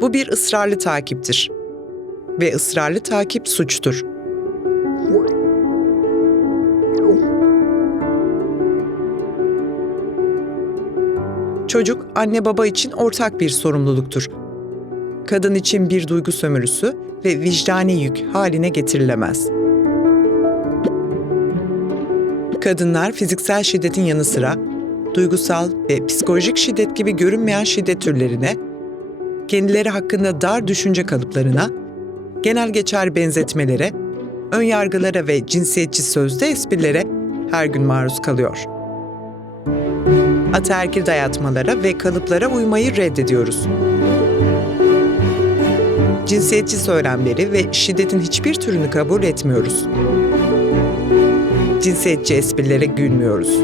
Bu bir ısrarlı takiptir. Ve ısrarlı takip suçtur. Çocuk anne baba için ortak bir sorumluluktur. Kadın için bir duygu sömürüsü ve vicdani yük haline getirilemez. Kadınlar fiziksel şiddetin yanı sıra duygusal ve psikolojik şiddet gibi görünmeyen şiddet türlerine, kendileri hakkında dar düşünce kalıplarına, genel geçer benzetmelere, ön yargılara ve cinsiyetçi sözde esprilere her gün maruz kalıyor. Ataerkil dayatmalara ve kalıplara uymayı reddediyoruz. Cinsiyetçi söylemleri ve şiddetin hiçbir türünü kabul etmiyoruz. Cinsiyetçi esprilere gülmüyoruz.